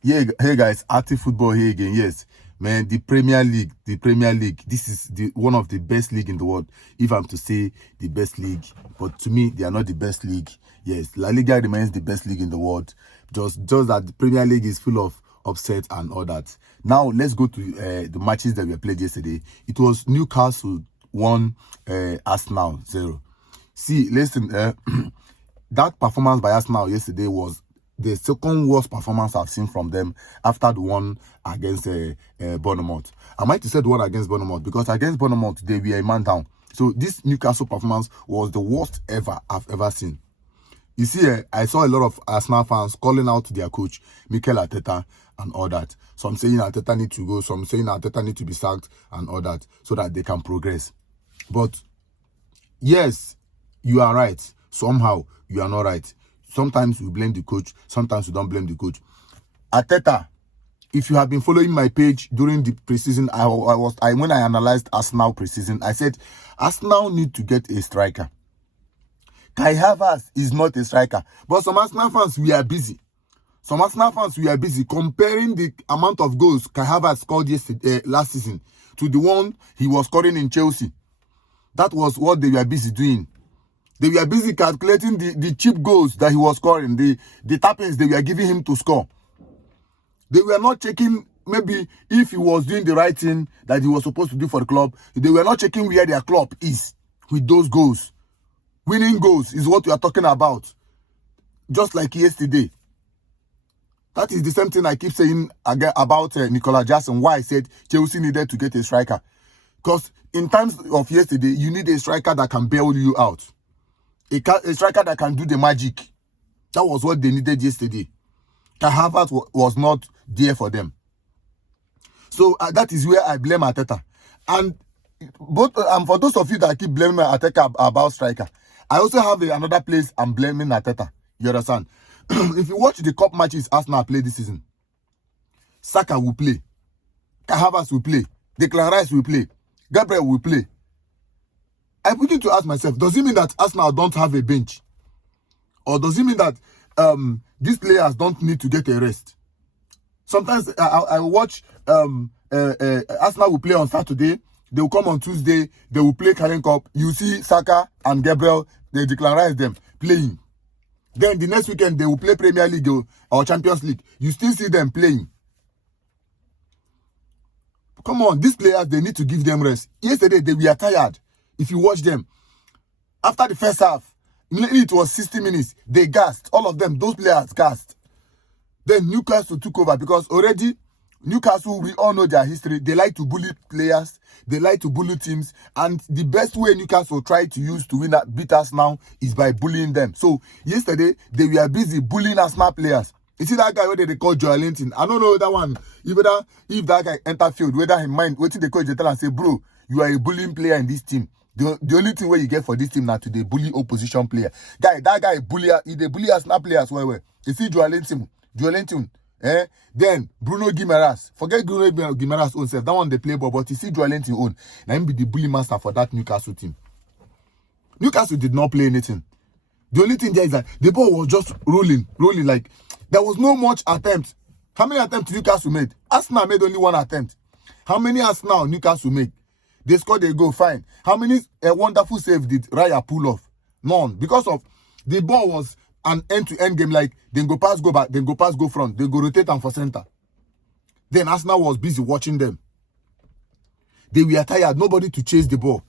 Yeah, hey guys, active football here again. Yes, man, the Premier League. This is the one of the best league in the world. If I'm to say the best league, but to me, they are not the best league. Yes, La Liga remains the best league in the world. Just that the Premier League is full of upset and all that. Now let's go to the matches that were played yesterday. It was Newcastle 1, Arsenal 0. See, listen, that performance by Arsenal yesterday was the second worst performance I've seen from them after the one against Bournemouth. I might have said the one against Bournemouth because against Bournemouth, they were a man down. So this Newcastle performance was the worst ever I've ever seen. You see, I saw a lot of Arsenal fans calling out their coach, Mikel Arteta, and all that. Some saying Arteta need to go, some saying Arteta need to be sacked, and all that, so that they can progress. But yes, you are right. Somehow, you are not right. Sometimes we blame the coach, sometimes we don't blame the coach. Arteta, if you have been following my page during the preseason, when I analyzed Arsenal preseason, I said Arsenal need to get a striker. Kai Havertz is not a striker, but some Arsenal fans, we are busy. Some Arsenal fans, we are busy comparing the amount of goals Kai Havertz scored last season to the one he was scoring in Chelsea. That was what they were busy doing. They were busy calculating the cheap goals that he was scoring, the tap-ins they were giving him to score. They were not checking maybe if he was doing the right thing that he was supposed to do for the club. They were not checking where their club is with those goals. Winning goals is what we are talking about. Just like yesterday. That is the same thing I keep saying again about Nicola Jackson. Why I said Chelsea needed to get a striker. Because in times of yesterday, you need a striker that can bail you out. A striker that can do the magic. That was what they needed yesterday. Kai Havertz was not there for them. So that is where I blame Arteta. And for those of you that keep blaming Arteta about striker, I also have another place I'm blaming Arteta. You understand? If you watch the cup matches Arsenal play this season, Saka will play. Kai Havertz will play. Declan Rice will play. Gabriel will play. I begin to ask myself, does it mean that Arsenal don't have a bench? Or does it mean that these players don't need to get a rest? Sometimes I watch Arsenal will play on Saturday. They will come on Tuesday. They will play Carling Cup. You see Saka and Gabriel, they Declan Rice them playing. Then the next weekend, they will play Premier League or Champions League. You still see them playing. Come on, these players, they need to give them rest. Yesterday, they were tired. If you watch them, after the first half, it was 60 minutes. They gassed. All of them, those players gassed. Then Newcastle took over because already Newcastle, we all know their history. They like to bully players. They like to bully teams. And the best way Newcastle tried to use to beat us now is by bullying them. So yesterday, they were busy bullying Arsenal players. You see that guy where they call Joel Linton? I don't know that one. If that guy enter field, whether he mind, waiting the coach they tell and say, bro, you are a bullying player in this team. The only thing where you get for this team now to the bully opposition player. That guy bully, they bully Arsenal players well. You see Joel Linton. Then Bruno Guimaraes. Forget Bruno Guimaraes own self. That one they play ball, but you see Joel Linton own. Now him be the bully master for that Newcastle team. Newcastle did not play anything. The only thing there is that the ball was just rolling like there was no much attempt. How many attempts Newcastle made? Arsenal made only one attempt. How many Arsenal Newcastle made? They scored a goal, fine. How many wonderful save did Raya pull off? None. Because of the ball was an end-to-end game, like then go pass, go back, then go pass, go front, then go rotate and for center. Then Arsenal was busy watching them. They were tired, nobody to chase the ball.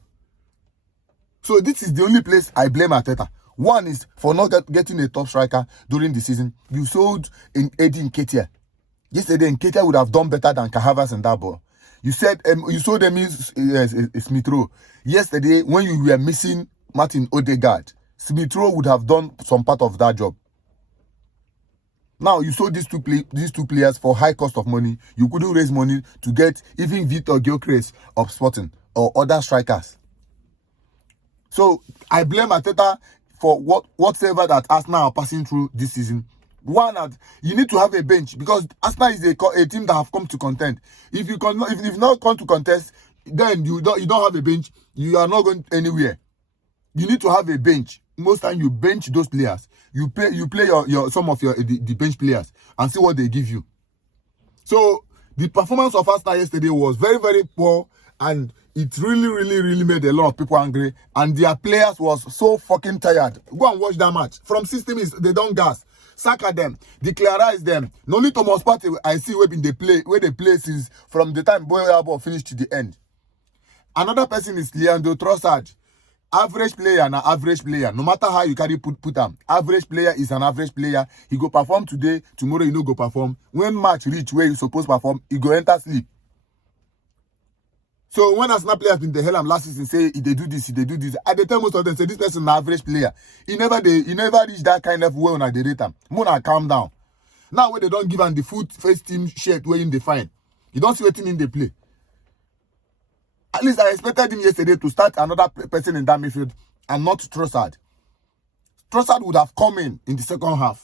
So this is the only place I blame Arteta. One is for not getting a top striker during the season. You sold in Eddie Nketiah. Yesterday, Nketiah would have done better than Kai Havertz in that ball. You said you sold them Smith Rowe. Yesterday, when you were missing Martin Odegaard, Smith Rowe would have done some part of that job. Now, you sold these two players for high cost of money. You couldn't raise money to get even Vitor Gyökeres of Sporting or other strikers. So, I blame Arteta for whatever that Arsenal are passing through this season. One, you need to have a bench because Arsenal is a team that have come to contend. If you not come to contest, then you don't have a bench. You are not going anywhere. You need to have a bench. Most time you bench those players. You play your some of the bench players and see what they give you. So the performance of Arsenal yesterday was very, very poor, and it really made a lot of people angry, and their players was so fucking tired. Go and watch that match. From 60 minutes, they don't gas. Saka them, declarize them. No only Thomas Partey I see where they play since from the time Boy finished to the end. Another person is Leandro Trossard. Average player and an average player. No matter how you carry put them. Average player is an average player. He go perform today, tomorrow he no go perform. When match reach where you supposed to perform, he go enter sleep. So when Arsenal players in the hell last season say they do this, at the time most of them say this person an average player. He never reach that kind of way on the rate. Mona calm down. Now when they don't give him the full face team shirt where in the fine, you don't see what in the play. At least I expected him yesterday to start another person in that midfield and not Trossard. Trossard would have come in the second half.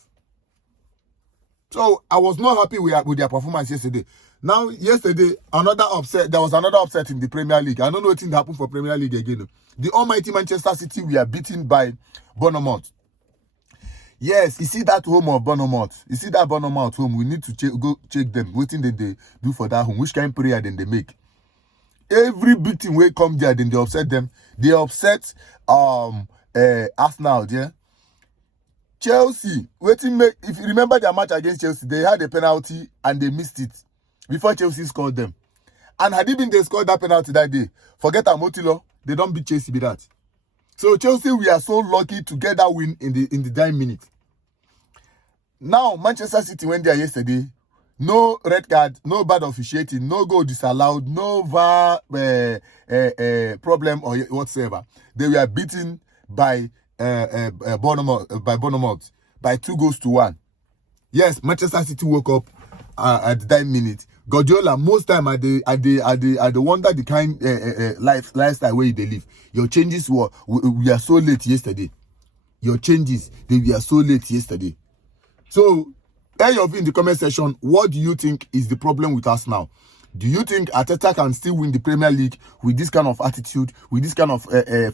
So I was not happy with their performance yesterday. Now, yesterday, there was another upset in the Premier League. I don't know what thing happened for Premier League again. The almighty Manchester City were beaten by Bournemouth. Yes, you see that home of Bournemouth. You see that Bournemouth home. We need to go check them. What thing they do for that home? Which kind of prayer then they make? Every big team will come there, then they upset them. They upset Arsenal, yeah. Chelsea, if you remember their match against Chelsea, they had a penalty and they missed it before Chelsea scored them. And had it been they scored that penalty that day, forget Amotilo, they don't beat Chelsea with that. So Chelsea, we are so lucky to get that win in the 9 minutes. Now, Manchester City went there yesterday. No red card, no bad officiating, no goal disallowed, no VAR problem or whatsoever. They were beaten by Bournemouth by 2-1. Yes, Manchester City woke up at the 9 minutes. Guardiola, most time I wonder the kind lifestyle where they live. Your changes we are so late yesterday. Your changes, they were so late yesterday. So tell your view in the comment section. What do you think is the problem with us now? Do you think Arteta can still win the Premier League with this kind of attitude, with this kind of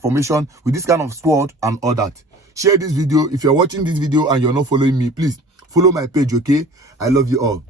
formation, with this kind of squad and all that? Share this video. If you're watching this video and you're not following me, please follow my page, okay? I love you all.